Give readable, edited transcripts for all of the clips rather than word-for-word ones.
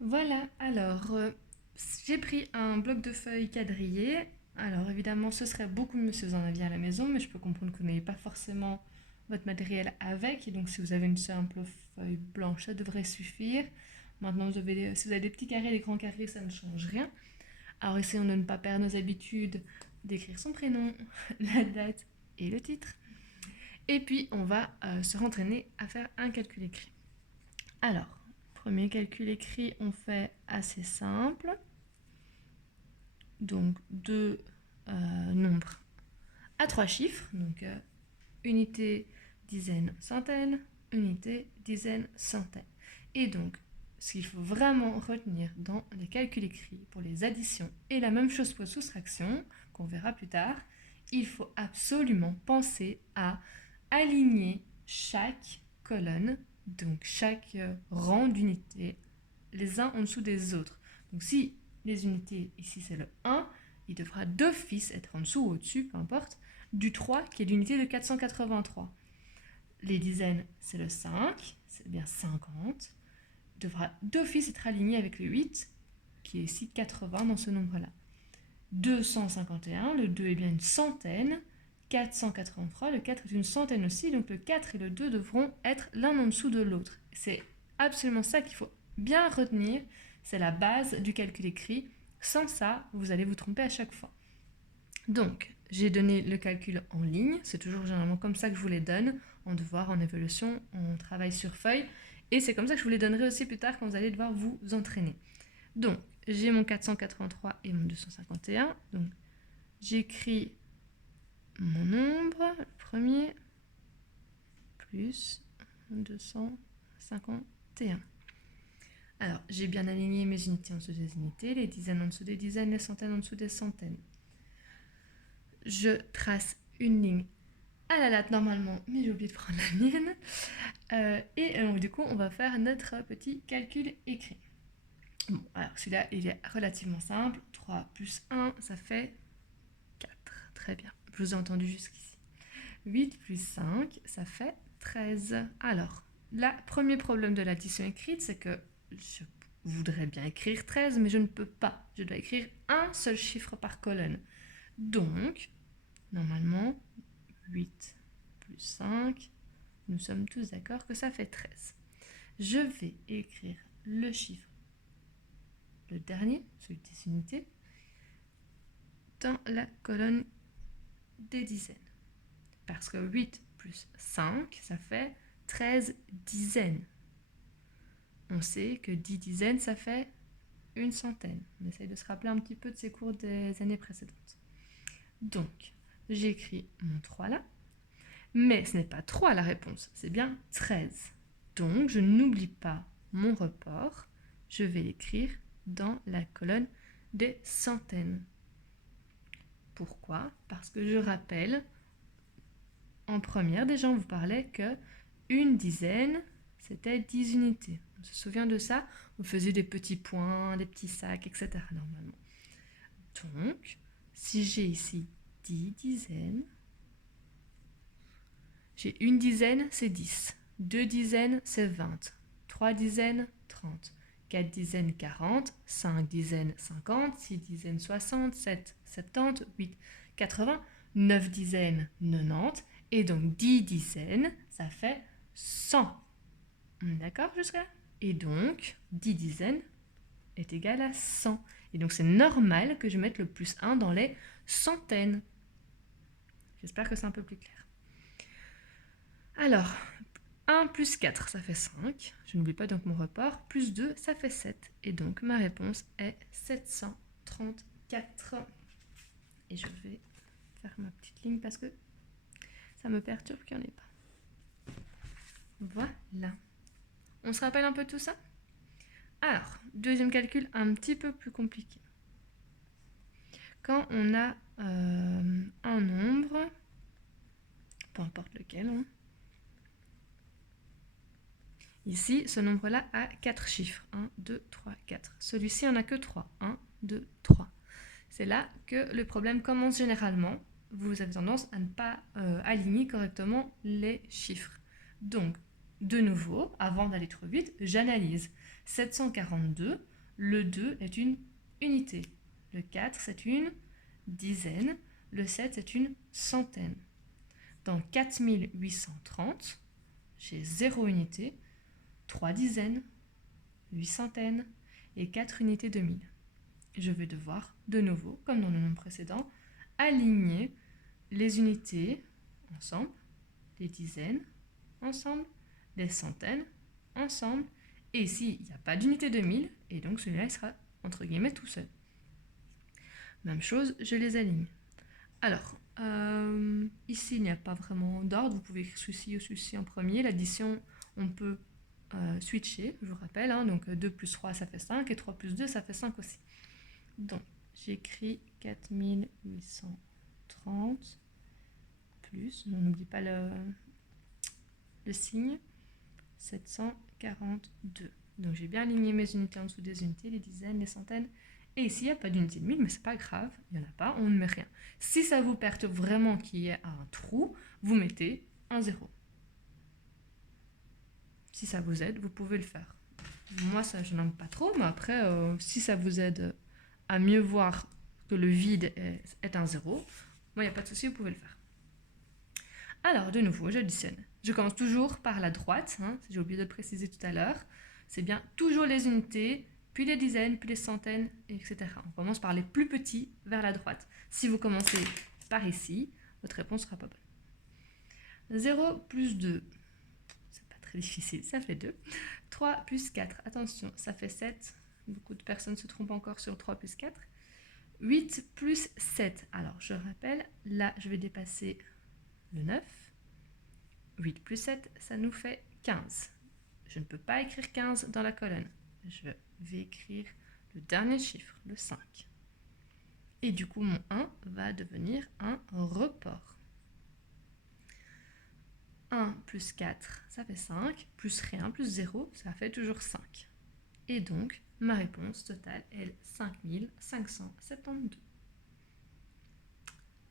Voilà, alors j'ai pris un bloc de feuilles quadrillé. Alors évidemment, ce serait beaucoup mieux si vous en aviez à la maison, mais je peux comprendre que vous n'ayez pas forcément votre matériel avec. Et donc si vous avez une simple feuille blanche, ça devrait suffire. Maintenant, si vous avez des petits carrés, des grands carrés, ça ne change rien. Alors essayons de ne pas perdre nos habitudes d'écrire son prénom, la date et le titre. Et puis on va se rentraîner à faire un calcul écrit. Alors, premier calcul écrit, on fait assez simple. Donc deux nombres à trois chiffres, donc unité, dizaine, centaine, unité, dizaine, centaine. Et donc, ce qu'il faut vraiment retenir dans les calculs écrits pour les additions et la même chose pour les soustractions, qu'on verra plus tard, il faut absolument penser à aligner chaque colonne, donc chaque rang d'unités, les uns en dessous des autres. Donc si les unités, ici c'est le 1, il devra d'office être en dessous ou au-dessus, peu importe, du 3 qui est l'unité de 483. Les dizaines, c'est le 5, c'est bien 50, devra d'office être aligné avec le 8, qui est ici 80 dans ce nombre-là. 251, le 2 est bien une centaine, 483, le 4 est une centaine aussi, donc le 4 et le 2 devront être l'un en dessous de l'autre. C'est absolument ça qu'il faut bien retenir, c'est la base du calcul écrit. Sans ça, vous allez vous tromper à chaque fois. Donc, j'ai donné le calcul en ligne, c'est toujours généralement comme ça que je vous les donne, en devoir, en évaluation, on travaille sur feuille, et c'est comme ça que je vous les donnerai aussi plus tard quand vous allez devoir vous entraîner. Donc, j'ai mon 483 et mon 251, donc j'écris mon nombre, le premier, plus 251. Alors, j'ai bien aligné mes unités en dessous des unités, les dizaines en dessous des dizaines, les centaines en dessous des centaines. Je trace une ligne à la latte normalement, mais j'ai oublié de prendre la mienne. Du coup, on va faire notre petit calcul écrit. Bon, alors celui-là, il est relativement simple. 3 plus 1, ça fait 4. Très bien, je vous ai entendu jusqu'ici. 8 plus 5, ça fait 13. Alors, le premier problème de l'addition écrite, c'est que je voudrais bien écrire 13, mais je ne peux pas. Je dois écrire un seul chiffre par colonne. Donc, normalement, 8 plus 5, nous sommes tous d'accord que ça fait 13. Je vais écrire le chiffre, le dernier, celui des unités, dans la colonne des dizaines. Parce que 8 plus 5, ça fait 13 dizaines. On sait que 10 dizaines, ça fait une centaine. On essaye de se rappeler un petit peu de ces cours des années précédentes. Donc, j'écris mon 3 là. Mais ce n'est pas 3 la réponse, c'est bien 13. Donc, je n'oublie pas mon report. Je vais l'écrire dans la colonne des centaines. Pourquoi? Parce que je rappelle, en première, déjà on vous parlait que une dizaine, c'était 10 unités. On se souvient de ça? On faisait des petits points, des petits sacs, etc. normalement. Donc, si j'ai ici 10 dizaines, j'ai une dizaine, c'est 10. 2 dizaines, c'est 20. 3 dizaines, 30. 4 dizaines, 40. 5 dizaines, 50. 6 dizaines, 60. 7, 70. 8, 80. 9 dizaines, 90. Et donc 10 dizaines, ça fait 100. D'accord jusqu'à là? Et donc 10 dizaines est égal à 100. Et donc c'est normal que je mette le plus 1 dans les centaines. J'espère que c'est un peu plus clair. Alors, 1 plus 4, ça fait 5. Je n'oublie pas donc mon report. Plus 2, ça fait 7. Et donc, ma réponse est 734. Et je vais faire ma petite ligne parce que ça me perturbe qu'il n'y en ait pas. Voilà. On se rappelle un peu tout ça? Alors, deuxième calcul un petit peu plus compliqué. Quand on a un nombre, peu importe lequel, ici, ce nombre-là a 4 chiffres. 1, 2, 3, 4. Celui-ci en a que 3. 1, 2, 3. C'est là que le problème commence généralement. Vous avez tendance à ne pas aligner correctement les chiffres. Donc, de nouveau, avant d'aller trop vite, j'analyse. 742, le 2 est une unité. Le 4, c'est une dizaine. Le 7, c'est une centaine. Dans 4830, j'ai 0 unité, 3 dizaines, 8 centaines et 4 unités de 1000. Je vais devoir, de nouveau, comme dans le nombre précédent, aligner les unités ensemble, les dizaines ensemble, les centaines ensemble, et ici, il n'y a pas d'unité de 1000, et donc celui-là, il sera, entre guillemets, tout seul. Même chose, je les aligne. Alors, ici, il n'y a pas vraiment d'ordre. Vous pouvez écrire ceci ou ceci en premier. L'addition, on peut switcher, je vous rappelle. Hein, donc, 2 plus 3, ça fait 5. Et 3 plus 2, ça fait 5 aussi. Donc, j'écris 4830 plus, on n'oublie pas le signe, 742. Donc, j'ai bien aligné mes unités en dessous des unités, les dizaines, les centaines. Et ici, il n'y a pas d'unité de 1000, mais c'est pas grave, il n'y en a pas, on ne met rien. Si ça vous perturbe vraiment qu'il y ait un trou, vous mettez un 0. Si ça vous aide, vous pouvez le faire. Moi, ça, je n'aime pas trop, mais après, si ça vous aide à mieux voir que le vide est un 0, moi, il n'y a pas de souci, vous pouvez le faire. Alors, de nouveau, j'additionne. Je commence toujours par la droite, hein, j'ai oublié de le préciser tout à l'heure. C'est bien toujours les unités, puis les dizaines, puis les centaines, etc. On commence par les plus petits vers la droite. Si vous commencez par ici, votre réponse ne sera pas bonne. 0 plus 2, c'est pas très difficile, ça fait 2. 3 plus 4, attention, ça fait 7. Beaucoup de personnes se trompent encore sur 3 plus 4. 8 plus 7, alors je rappelle, là je vais dépasser le 9. 8 plus 7, ça nous fait 15. Je ne peux pas écrire 15 dans la colonne. Je vais écrire le dernier chiffre, le 5. Et du coup, mon 1 va devenir un report. 1 plus 4, ça fait 5, plus rien, plus 0, ça fait toujours 5. Et donc, ma réponse totale est 5572.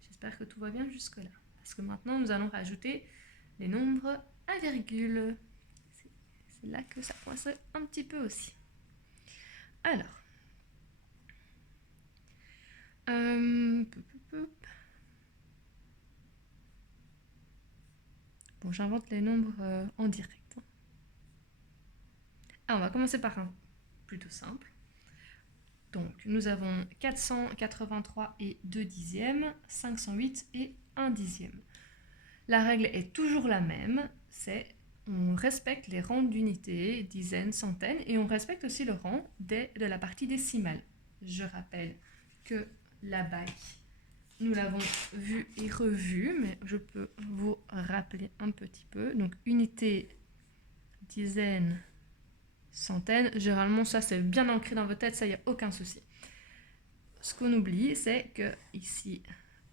J'espère que tout va bien jusque-là. Parce que maintenant, nous allons rajouter les nombres à virgule. C'est là que ça coince un petit peu aussi. Alors, bon, j'invente les nombres en direct. Ah, on va commencer par un plutôt simple. Donc, nous avons 483 et 2 dixièmes, 508 et 1 dixième. La règle est toujours la même, c'est on respecte les rangs d'unités, dizaines, centaines, et on respecte aussi le rang de la partie décimale. Je rappelle que la BAC, nous l'avons vu et revu, mais je peux vous rappeler un petit peu. Donc, unité, dizaines, centaines, généralement ça c'est bien ancré dans votre tête, ça il n'y a aucun souci. Ce qu'on oublie, c'est que ici,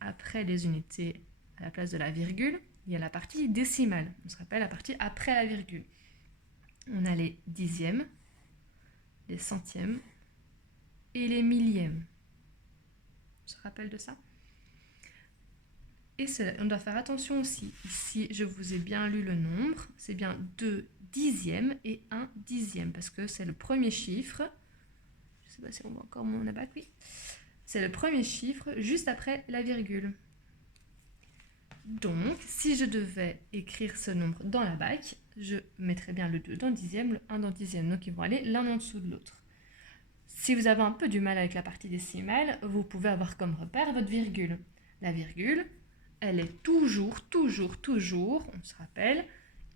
après les unités, à la place de la virgule, il y a la partie décimale. On se rappelle la partie après la virgule. On a les dixièmes, les centièmes et les millièmes. On se rappelle de ça? Et on doit faire attention aussi. Ici, je vous ai bien lu le nombre. C'est bien 2 dixièmes et 1 dixième, parce que c'est le premier chiffre. Je ne sais pas si on voit encore mon abac, oui. C'est le premier chiffre juste après la virgule. Donc, si je devais écrire ce nombre dans la BAC, je mettrais bien le 2 dans le dixième, le 1 dans le dixième. Donc, ils vont aller l'un en dessous de l'autre. Si vous avez un peu du mal avec la partie décimale, vous pouvez avoir comme repère votre virgule. La virgule, elle est toujours, on se rappelle,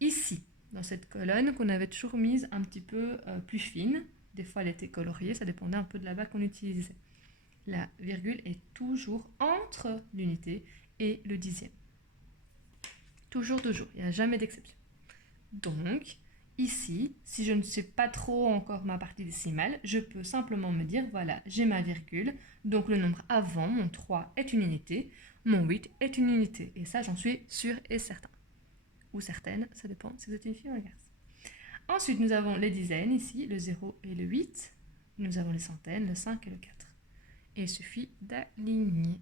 ici, dans cette colonne qu'on avait toujours mise un petit peu plus fine. Des fois, elle était coloriée, ça dépendait un peu de la BAC qu'on utilisait. La virgule est toujours entre l'unité et le dixième. Toujours, il n'y a jamais d'exception. Donc, ici, si je ne sais pas trop encore ma partie décimale, je peux simplement me dire, voilà, j'ai ma virgule, donc le nombre avant, mon 3, est une unité, mon 8 est une unité. Et ça, j'en suis sûr et certain. Ou certaine, ça dépend si vous êtes une fille ou un garçon. Ensuite, nous avons les dizaines, ici, le 0 et le 8. Nous avons les centaines, le 5 et le 4. Et il suffit d'aligner.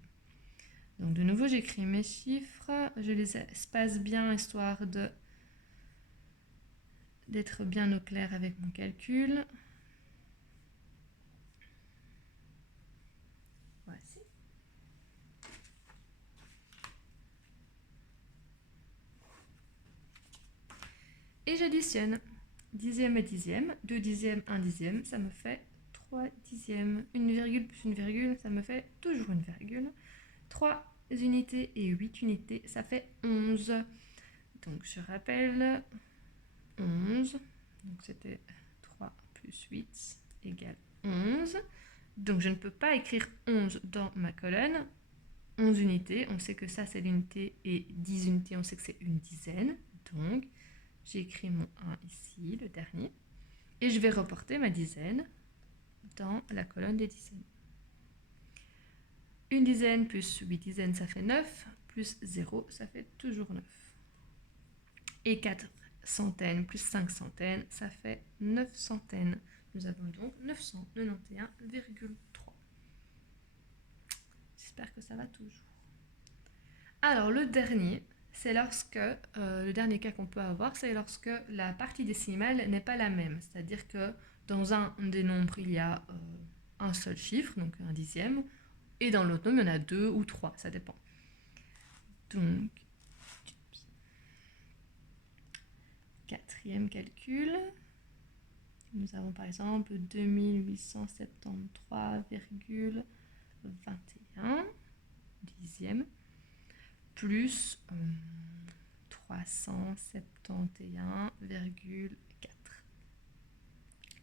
Donc de nouveau, j'écris mes chiffres, je les espace bien, histoire d'être bien au clair avec mon calcul. Et j'additionne. Dixième et dixième, 2 dixièmes, 1 dixième, ça me fait 3 dixièmes. Une virgule plus une virgule, ça me fait toujours une virgule. 3 unités et 8 unités, ça fait 11. Donc je rappelle 11. Donc c'était 3 plus 8 égale 11. Donc je ne peux pas écrire 11 dans ma colonne. 11 unités, on sait que ça c'est l'unité, et 10 unités, on sait que c'est une dizaine. Donc j'ai écrit mon 1 ici, le dernier. Et je vais reporter ma dizaine dans la colonne des dizaines. Une dizaine plus 8 dizaines, ça fait 9. Plus 0, ça fait toujours 9. Et 4 centaines plus 5 centaines, ça fait 9 centaines. Nous avons donc 991,3. J'espère que ça va toujours. Alors le dernier, c'est lorsque, le dernier cas qu'on peut avoir, c'est lorsque la partie décimale n'est pas la même. C'est-à-dire que dans un des nombres, il y a un seul chiffre, donc un dixième, et dans l'autre nombre, il y en a 2 ou 3, ça dépend. Donc, quatrième calcul, nous avons par exemple 2873,21 dixième plus 371,4.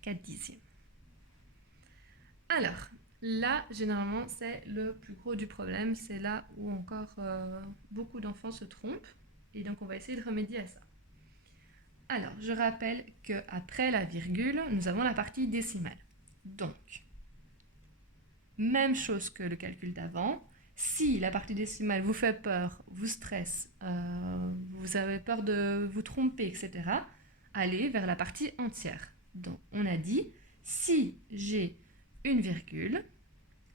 4 dixièmes. Alors, là, généralement, c'est le plus gros du problème. C'est là où encore beaucoup d'enfants se trompent. Et donc, on va essayer de remédier à ça. Alors, je rappelle qu'après la virgule, nous avons la partie décimale. Donc, même chose que le calcul d'avant. Si la partie décimale vous fait peur, vous stresse, vous avez peur de vous tromper, etc., allez vers la partie entière. Donc, on a dit, si j'ai une virgule,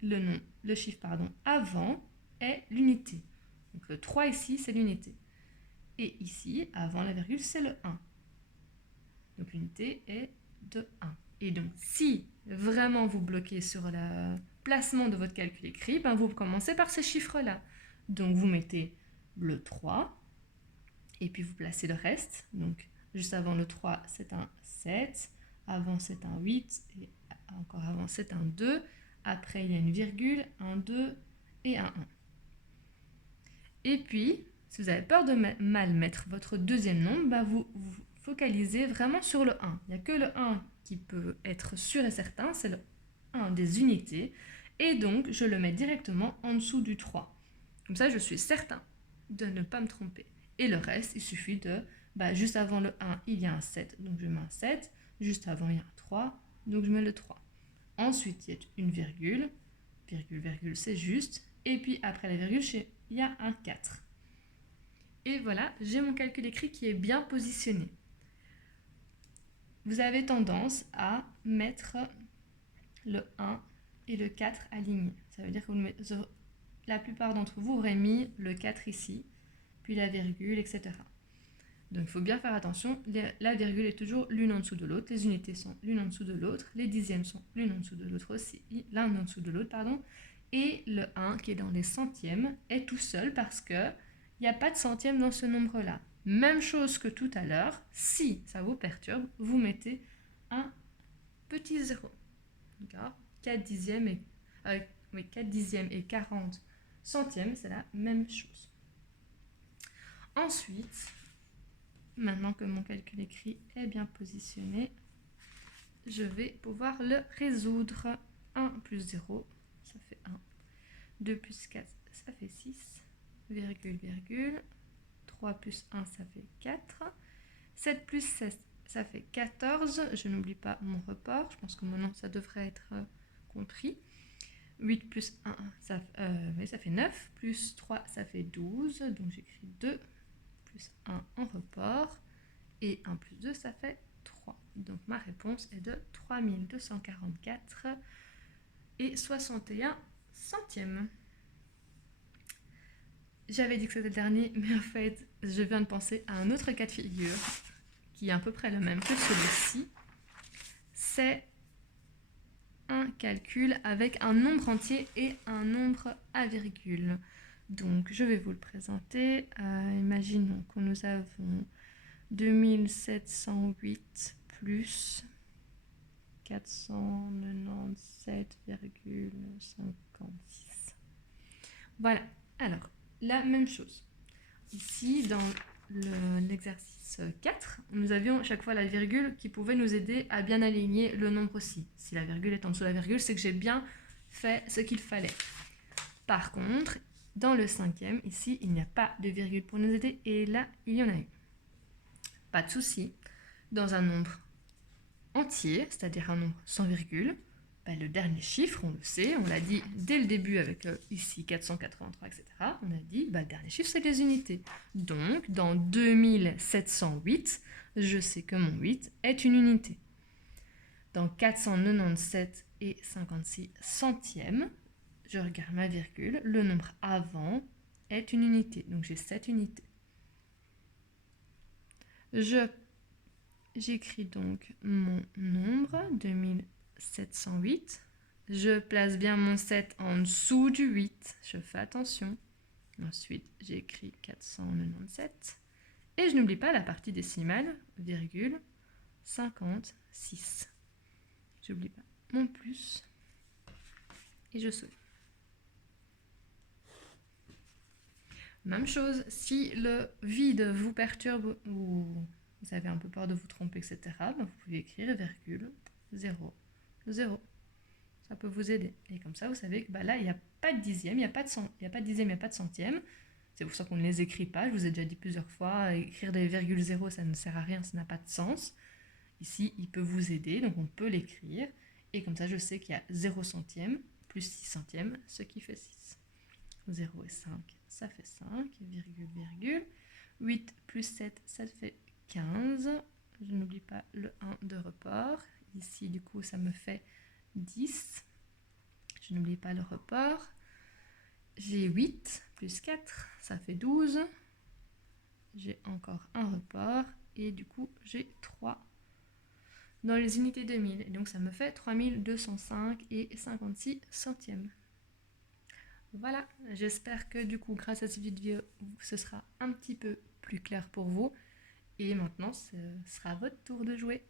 le chiffre avant est l'unité. Donc, le 3 ici, c'est l'unité. Et ici, avant la virgule, c'est le 1. Donc, l'unité est de 1. Et donc, si vraiment vous bloquez sur le placement de votre calcul écrit, ben vous commencez par ces chiffres-là. Donc, vous mettez le 3, et puis vous placez le reste. Donc, juste avant le 3, c'est un 7. Avant, c'est un 8. Et encore avant, c'est un 2. Après, il y a une virgule, un 2 et un 1. Et puis, si vous avez peur de mal mettre votre deuxième nombre, ben vous focalisez vraiment sur le 1. Il n'y a que le 1 qui peut être sûr et certain, c'est le 1 des unités. Et donc, je le mets directement en dessous du 3. Comme ça, je suis certain de ne pas me tromper. Et le reste, il suffit de... juste avant le 1, il y a un 7, donc je mets un 7. Juste avant, il y a un 3, donc je mets le 3. Ensuite, il y a une virgule. Virgule, virgule, c'est juste. Et puis, après la virgule, il y a un 4. Et voilà, j'ai mon calcul écrit qui est bien positionné. Vous avez tendance à mettre le 1 et le 4 alignés. Ça veut dire que la plupart d'entre vous auraient mis le 4 ici, puis la virgule, etc. Donc il faut bien faire attention, la virgule est toujours l'une en dessous de l'autre, les unités sont l'une en dessous de l'autre, les dixièmes sont l'une en dessous de l'autre aussi, l'un en dessous de l'autre, pardon, et le 1 qui est dans les centièmes est tout seul parce qu'il n'y a pas de centième dans ce nombre-là. Même chose que tout à l'heure, si ça vous perturbe, vous mettez un petit 0. 4 dixièmes et 40 centièmes, c'est la même chose. Ensuite, maintenant que mon calcul écrit est bien positionné, je vais pouvoir le résoudre. 1 plus 0, ça fait 1. 2 plus 4, ça fait 6. Virgule, virgule. 3 plus 1, ça fait 4. 7 plus 16, ça fait 14. Je n'oublie pas mon report. Je pense que maintenant, ça devrait être compris. 8 plus 1, ça fait 9. Plus 3, ça fait 12. Donc, j'écris 2 plus 1 en report. Et 1 plus 2, ça fait 3. Donc, ma réponse est de 3244 et 61 centièmes. J'avais dit que c'était le dernier, mais en fait, je viens de penser à un autre cas de figure qui est à peu près le même que celui-ci. C'est un calcul avec un nombre entier et un nombre à virgule. Donc, je vais vous le présenter. Imaginons que nous avons 2708 plus 497,56. Voilà. Alors, la même chose. Ici, dans l'exercice 4, nous avions chaque fois la virgule qui pouvait nous aider à bien aligner le nombre aussi. Si la virgule est en dessous de la virgule, c'est que j'ai bien fait ce qu'il fallait. Par contre, dans le 5e, ici, il n'y a pas de virgule pour nous aider, et là, il y en a une. Pas de souci. Dans un nombre entier, c'est-à-dire un nombre sans virgule, le dernier chiffre, on le sait, on l'a dit dès le début avec ici 483, etc. On a dit, le dernier chiffre, c'est les unités. Donc, dans 2708, je sais que mon 8 est une unité. Dans 497 et 56 centièmes, je regarde ma virgule, le nombre avant est une unité. Donc, j'ai 7 unités. J'écris donc mon nombre, 2708. Je place bien mon 7 en dessous du 8. Je fais attention. Ensuite, j'écris 497. Et je n'oublie pas la partie décimale, virgule 56. J'oublie pas mon plus. Et je souligne. Même chose, si le vide vous perturbe ou vous avez un peu peur de vous tromper, etc., vous pouvez écrire virgule 0, 0. Ça peut vous aider. Et comme ça, vous savez que là, il n'y a pas de dixième, il n'y a pas de dixième, il n'y a pas de centième. C'est pour ça qu'on ne les écrit pas. Je vous ai déjà dit plusieurs fois, écrire des virgules 0, ça ne sert à rien, ça n'a pas de sens. Ici, il peut vous aider, donc on peut l'écrire. Et comme ça, je sais qu'il y a 0 centième plus 6 centièmes, ce qui fait 6. 0 et 5, ça fait 5, virgule, virgule. 8 plus 7, ça fait 15. Je n'oublie pas le 1 de report. Ici, du coup, ça me fait 10. Je n'oublie pas le report. J'ai 8 plus 4, ça fait 12. J'ai encore un report. Et du coup, j'ai 3 dans les unités de 1000. Et donc, ça me fait 3205 et 56 centièmes. Voilà, j'espère que du coup, grâce à cette vidéo, ce sera un petit peu plus clair pour vous. Et maintenant, ce sera à votre tour de jouer.